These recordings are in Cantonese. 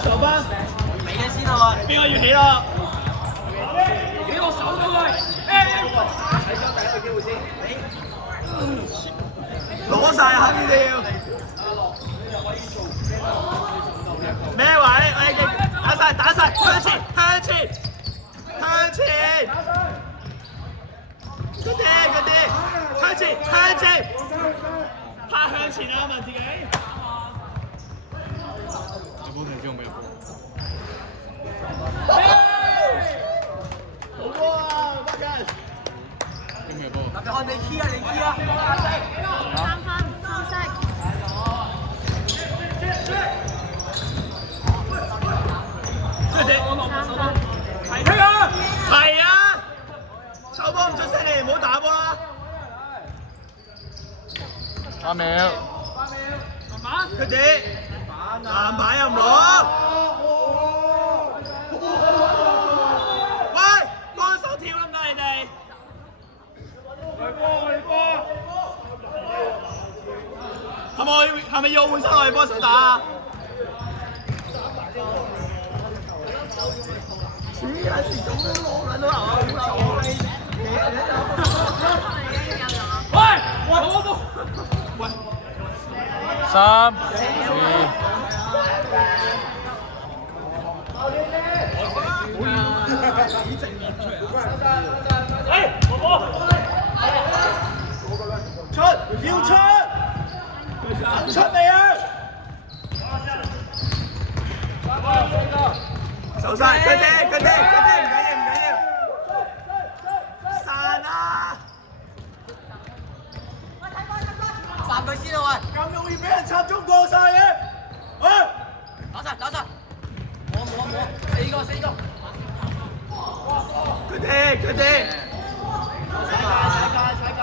守翻，俾嘅先啊！邊個要起啦？俾我守咗佢。睇咗第一個機會先。攞晒肯定要。咩位？打晒，向前，嗰啲，向前，拍向前啊！問自己。入波定將冇入波？好波啊 ，Marcus！ 有冇入波？特別看你 key 啊，你 key 啊！三分，紅色。係啊！係啊！手波唔出聲，你唔好打波啦！ 3秒。佢哋籃板又唔攞。喂，幫手跳咁得你哋。係咪要換身落去幫手打啊？黐緊線咁樣攞緊都好喂，喂3、2。要出，肯出未啊？收晒，佢哋唔緊要，散啦！犯佢先啊喂！咁容易俾人插中過晒嘅，啊！打晒！冇，四個。佢哋，踩界！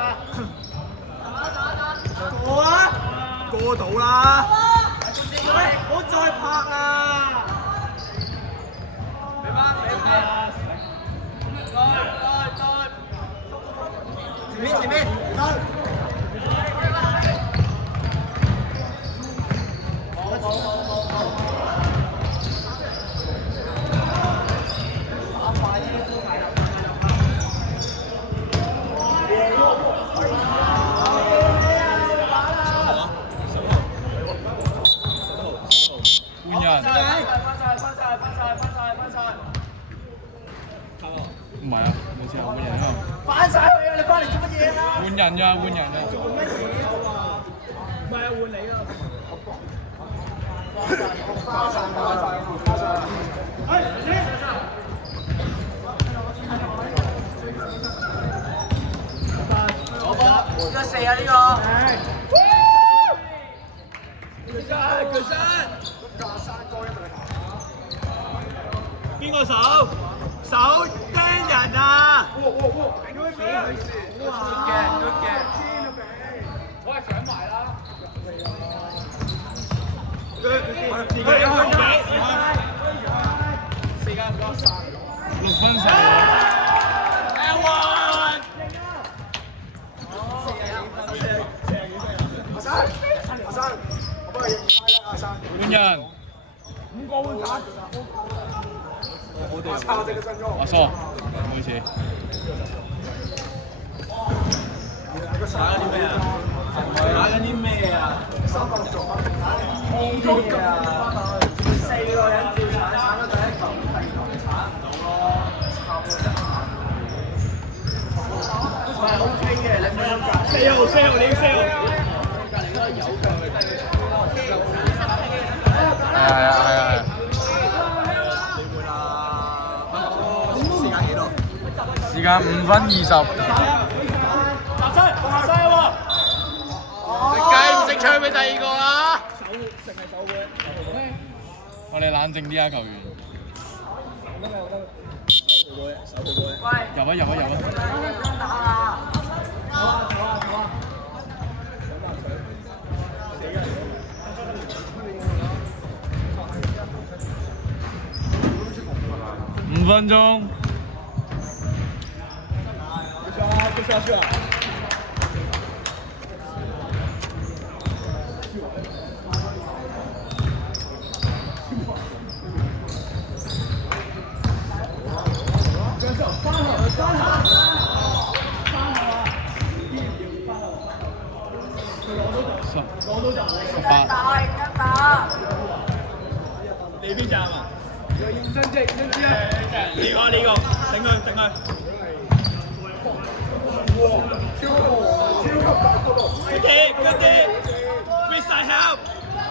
過到啦！唔好再拍啦！俾翻！前面！換人。唔係啊，冇事啊，換人啊。翻晒去啊！你翻嚟做乜嘢啊？換人咋？做乜嘢啊？唔係啊，換你啊！攞波，1-4啊呢個。腳山，邊個手釘人啊！我係搶埋啦。自己6分10。換人。5個換蛋。阿蘇，唔好意思。打緊啲咩啊？360啊！4個人照鏟咗第一球，第二球鏟唔到咯，插咗一下。係 OK 嘅，你唔好咁夾。4號，你要4號。隔離嗰個有腳嘅。係啊。時間5分20。下西喎！你計唔識唱俾第二個啊？我哋冷靜啲啊，球員。入啊！ 5分鐘。不下去了。你邊站啊？認真啲，認真啲啊！呢個，頂佢。Good day. Which side help?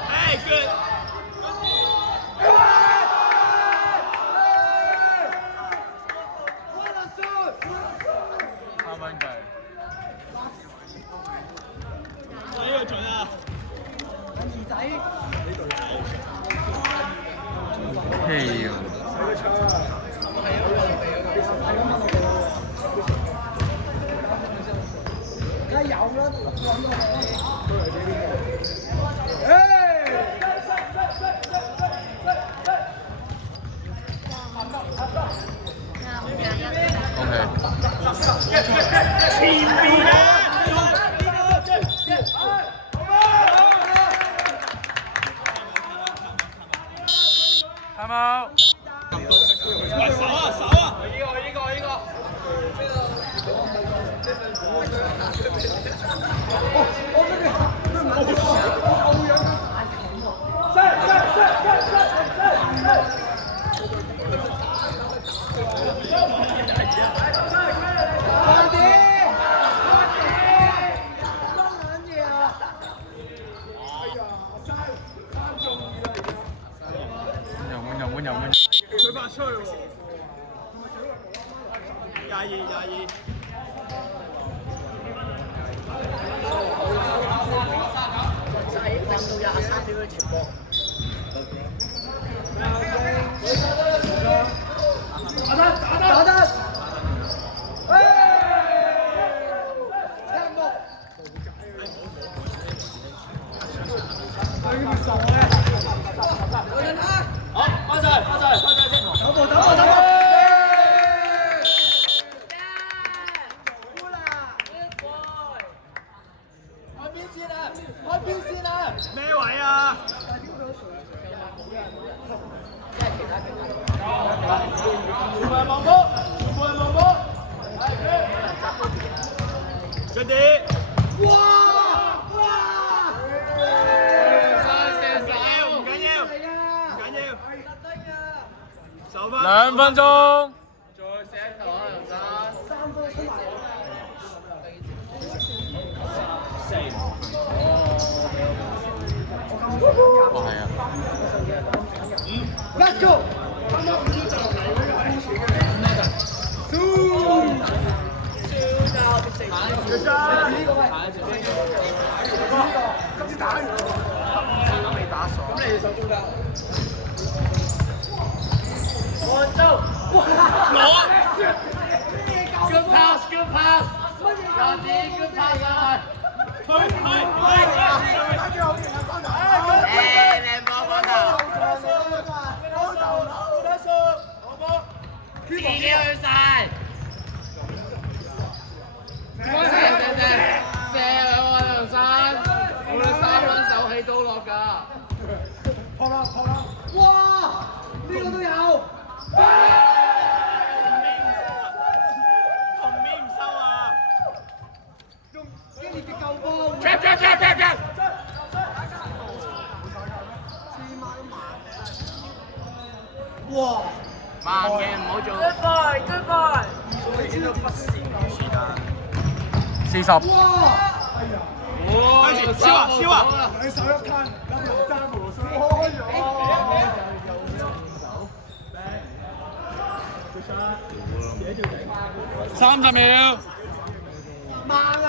Hey, good. 3分計。呢個準啊！嘿呦！梗有啦，睇冇？喂，手啊！有冇？佢發出去喎，22。打得，好，翻晒，走步。開邊線啊！咩位啊？全部係望波。Good day。哇！唔緊要。手翻。2分鐘。哦，係啊。Let's go！Good pass. Good pass 啊！自己去晒。射啊！梁生，我哋3分手起刀落㗎。撲啦！哇！呢個都有。同面唔收啊！用激烈嘅救波。哇！慢嘅唔好做。Good boy。所以都不是時間。40。哇！哎呀！開始燒啊！兩手一攤，有人爭無雙。30秒。慢啊！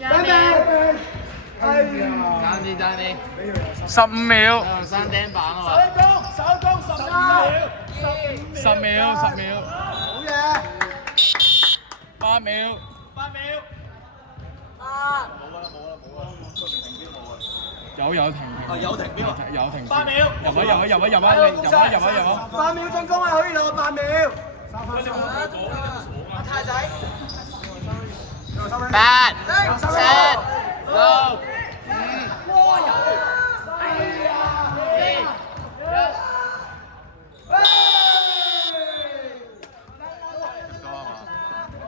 爭啲15秒。梁生釘板啊嘛。手工15秒。10秒。好嘢8秒。8秒。啊！冇啦，平標冇啊。有停。有停邊個？有停。8秒。入啊8秒進攻啊，可以攞8秒。8